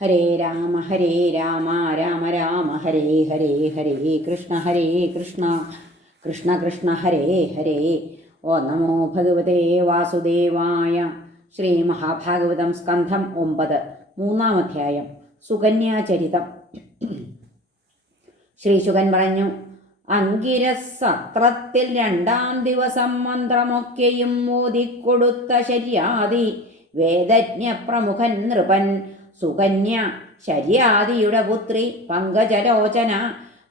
ഹരേ രാമ ഹരേ രാമ രാമ രാമ ഹരേ ഹരേ ഹരേ കൃഷ്ണ ഹരേ കൃഷ്ണ കൃഷ്ണ കൃഷ്ണ ഹരേ ഹരേ. ഓ നമോ ഭഗവതേ വാസുദേവായ ശ്രീ മഹാഭാഗവതം സ്കന്ധം ഒമ്പത് മൂന്നാം അധ്യായം സുകന്യാചരിതം. ശ്രീ ശുകൻ പറഞ്ഞു അങ്കിരസത്രത്തിൽ രണ്ടാം ദിവസം മന്ത്രമൊക്കെയും മോദിക്കൊടുത്ത ശര്യാദി വേദജ്ഞ പ്രമുഖൻ നൃപൻ സുകന്യ ശര്യാദിയുടെ പുത്രി പങ്കജലോചന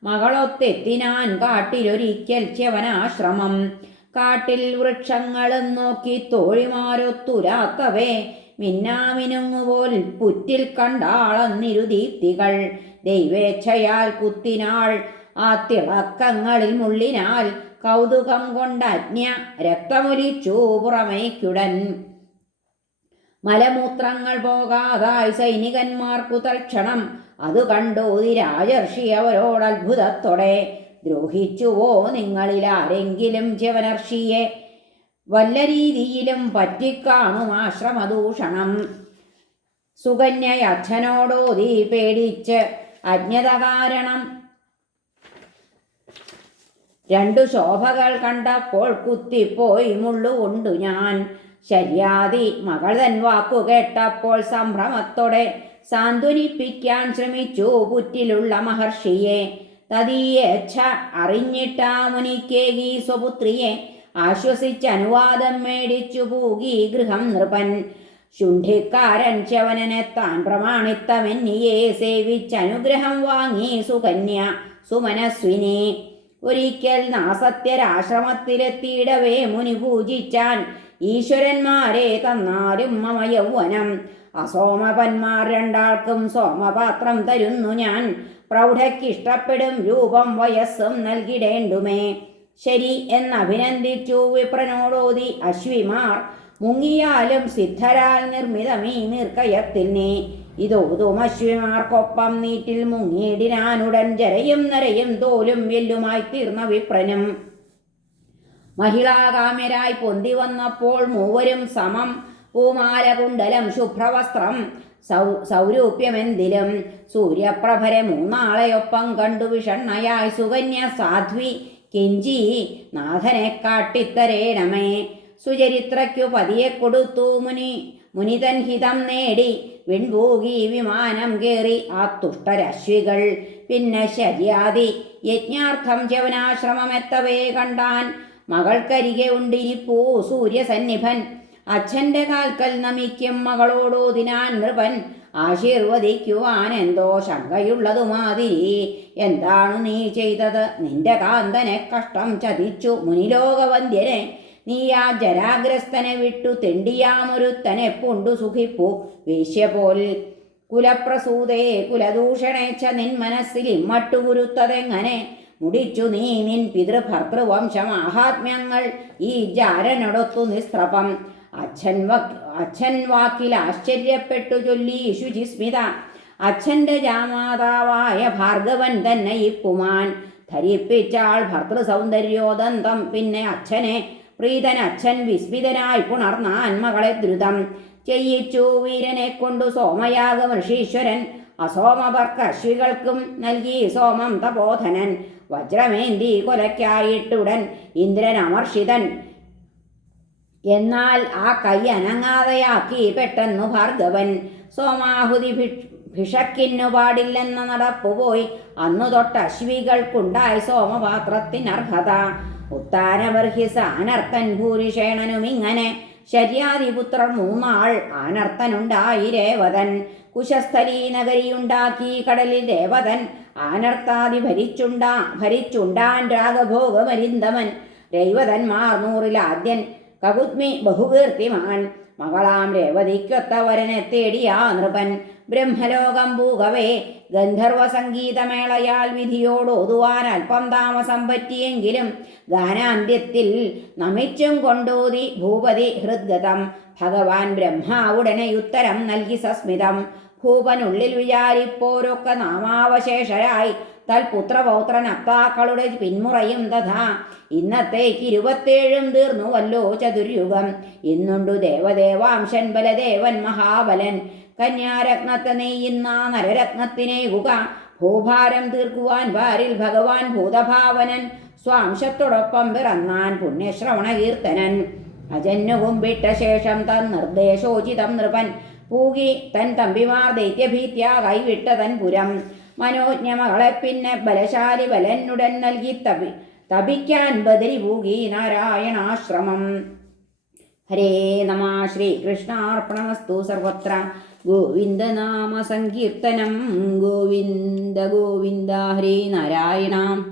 മകളൊത്തെത്തിനാൻ കാട്ടിലൊരിക്കൽ ച്യവനാശ്രമം കാട്ടിൽ വൃക്ഷങ്ങളും നോക്കി തോഴിമാരൊത്തുരാത്തവേ മിന്നാമിനുങ്ങുപോൽ പുറ്റിൽ കണ്ടാളന്നിരുദീപ്തികൾ. ദൈവേച്ഛയാൽ കുത്തിനാൾ ആ തിളക്കങ്ങളിൽ മുള്ളിനാൽ കൗതുകം കൊണ്ടജ്ഞ രക്തമൊലിച്ചു പുറമേക്കുടൻ. മലമൂത്രങ്ങൾ പോകാതായി സൈനികന്മാർക്കു തൽക്ഷണം. അത് കണ്ടോതി രാജർഷി അവരോട് അത്ഭുതത്തോടെ ദ്രോഹിച്ചുവോ നിങ്ങളിൽ ആരെങ്കിലും ജവനർഷിയെ? വല്ല രീതിയിലും പറ്റിക്കാണും ആശ്രമദൂഷണം. സുകന്യ അച്ഛനോടോതി പേടിച്ച് അജ്ഞത കാരണം രണ്ടു ശോഭകൾ കണ്ടപ്പോൾ കുത്തിപ്പോയി മുള്ളുകൊണ്ടു ഞാൻ. ശര്യാദി മകൾ തൻ വാക്കു കേട്ടപ്പോൾ സംഭ്രമത്തോടെ സാന്ത്വനിപ്പിക്കാൻ ശ്രമിച്ചു പുറ്റിലുള്ള മഹർഷിയെ. തതീയേച്ഛ അറിഞ്ഞിട്ടാ മുനിക്കേകി സ്വപുത്രിയെ ആശ്വസിച്ച് അനുവാദം മേടിച്ചു പൂകി ഗൃഹം നൃപൻ. ശുണ്ഠിക്കാരൻ ശവനനെത്താൻ പ്രമാണിത്തമെന്നിയെ സേവിച്ചനുഗ്രഹം വാങ്ങി സുകന്യ സുമനസ്വിനി. ഒരിക്കൽ നാസത്യരാശ്രമത്തിലെത്തിയിടവേ മുനി പൂജിച്ചാൻ ഈശ്വരന്മാരെ തന്നാലും മമ യൗവനം അസോമപന്മാർ രണ്ടാൾക്കും സോമപാത്രം തരുന്നു ഞാൻ. പ്രൗഢയ്ക്കിഷ്ടപ്പെടും രൂപം വയസ്സും നൽകിടേണ്ടുമേ. ശരി എന്നഭിനന്ദിച്ചു വിപ്രനോടോതി അശ്വിമാർ. മുങ്ങിയാലും സിദ്ധരാൽ നിർമ്മിതമീ നീർക്കയത്തിൽ ഇതോതും അശ്വിമാർക്കൊപ്പം നീറ്റിൽ മുങ്ങിയിടിനാനുടൻ ജരയും നരയും തോലും വെല്ലുമായി തീർന്ന വിപ്രനും. മഹിളാകാമ്യരായി പൊന്തി വന്നപ്പോൾ മൂവരും സമം പൂമാലകുണ്ടലം ശുഭ്രവസ്ത്രം സൗ സൗരൂപ്യമെന്തിലും. സൂര്യപ്രഭരെ മൂന്നാളെയൊപ്പം കണ്ടു വിഷണ്ണയായി സുകന്യ സാധ്വി കെഞ്ചി നാഥനെ കാട്ടിത്തരേണമേ. സുചരിത്രയ്ക്കു പതിയെ കൊടുത്തു മുനി മുനിതൻ ഹിതം നേടി. വിൺപൂകി വിമാനം കേറി ആ തുഷ്ടരശ്വികൾ പിന്നെ ശര്യാതി യജ്ഞാർത്ഥം ജവനാശ്രമമെത്തവേ കണ്ടാൻ. മകൾക്കരികെ ഉണ്ടിരിപ്പൂ സൂര്യസന്നിഭൻ. അച്ഛന്റെ കാൽക്കൽ നമിക്കും മകളോടോതിനാൻ നൃപൻ. ആശീർവദിക്കുവാൻ എന്തോ ശങ്കയുള്ളതുമാതിരി. എന്താണ് നീ ചെയ്തത്? നിന്റെ കാന്തനെ കഷ്ടം ചതിച്ചു. മുനിലോകവന്ധ്യനെ നീ ആ ജരാഗ്രസ്തനെ വിട്ടു തെണ്ടിയാമൊരുത്തനെ പുണ്ടു സുഖിപ്പു. വേശ്യപോൽ കുലപ്രസൂതേ കുലദൂഷണേച്ഛ നിൻ മനസ്സിൽ ഇമ്മട്ടു കുരുത്തതെങ്ങനെ? മുടിച്ചു നീ നിൻ പിതൃഭർത്തൃവംശം ആഹാത്മ്യങ്ങൾ ഈ ജാരനൊടൊത്തു നിസ്ത്രപം അച്ഛൻ അച്ഛൻ വാക്കിൽ ആശ്ചര്യപ്പെട്ടു ചൊല്ലി ശുചിസ്മിത അച്ഛന്റെ ജാമാതാവായ ഭാർഗവൻ തന്നെ ഇപ്പുമാൻ ധരിപ്പിച്ചാൾ ഭർത്തൃ സൗന്ദര്യോദന്തം പിന്നെ അച്ഛനെ പ്രീതൻ അച്ഛൻ വിസ്മിതനായി പുണർന്ന ആന്മകളെ ദ്രുതം. ചെയ്യിച്ചു വീരനെ കൊണ്ടു സോമയാഗം ഋഷീശ്വരൻ. അസോമവർക്ക് അശ്വികൾക്കും നൽകി സോമം തപോധനൻ. വജ്രമേന്തി കൊലയ്ക്കായിട്ടുടൻ ഇന്ദ്രൻ അമർഷിതൻ. എന്നാൽ ആ കൈ അനങ്ങാതെയാക്കി പെട്ടെന്നു ഭാർഗവൻ. സോമാഹുതി ഭിഷക്കിന്നു പാടില്ലെന്ന നടപ്പുപോയി. അന്നു തൊട്ട് അശ്വികൾക്കുണ്ടായി സോമപാത്രത്തിനർഹത. ഉത്താനബർഹിസ അനർത്ഥൻ ഭൂരിഷേണനും ഇങ്ങനെ. ശര്യാദിപുത്രർ മൂന്നാൾ ആനർത്തനുണ്ടായി രേവതൻ കുശസ്ഥലീ നഗരിയുണ്ടാക്കി കടലിൽ രേവതൻ ആനർത്താതി ഭരിച്ചുണ്ടാ ഭരിച്ചുണ്ടാൻ രാഗഭോഗമരിന്ദമൻ രൈവതന്മാർ നൂറിലാദ്യൻ കകുത്മി ബഹുകീർത്തിമാൻ. മകളാം രേവതിക്കൊത്തവരനെ തേടിയാ നൃപൻ. ബ്രഹ്മലോകം പൂകവേ ഗന്ധർവ സംഗീതമേളയാൽ വിധിയോടോതുവാൻ അല്പം താമസം പറ്റിയെങ്കിലും ഗാനാന്ത്യത്തിൽ നമിച്ചും കൊണ്ടോതി ഭൂപതി ഹൃദ്ഗതം. ഭഗവാൻ ബ്രഹ്മാവുടനെ ഉത്തരം നൽകി സസ്മിതം. ഭൂപനുള്ളിൽ വിചാരിപ്പോരൊക്കെ നാമാവശേഷരായി തൽപുത്രപൗത്രൻ അപ്പാക്കളുടെ പിന്മുറയും തഥാ. ഇന്നത്തേക്ക് ഇരുപത്തേഴും തീർന്നു വല്ലോ ചതുര്യുഗം. ഇന്നുണ്ടു ദേവദേവാംശൻ ബലദേവൻ മഹാബലൻ. കന്യാരത്നത്തെ നെയ്യുന്ന നരരത്നത്തിനെ ഗുക ഭൂഭാരം തീർക്കുവാൻ വാരിൽ ഭഗവാൻ ഭൂതഭാവനൻ. സ്വാംശത്തോടൊപ്പം പിറന്നാൻ പുണ്യശ്രവണ കീർത്തനൻ അജന്നു കുമ്പിട്ട ശേഷം തൻ നിർദ്ദേശോചിതം നൃപൻ. പൂകി തൻ തമ്പിമാർ ദൈത്യഭീത്യ കൈവിട്ട തൻ പുരം മനോജ്ഞ മകളെ പിന്നെ ബലശാലി ബലനുടൻ നൽകി തപി തപിക്കാൻ ബദരി ഭൂകി നാരായണാശ്രമം. ഹരേ നമ ശ്രീകൃഷ്ണാർപ്പണമസ്തു സർവത്ര. ഗോവിന്ദനാമസങ്കീർത്തനം ഗോവിന്ദ ഗോവിന്ദ ഹരേ നാരായണ.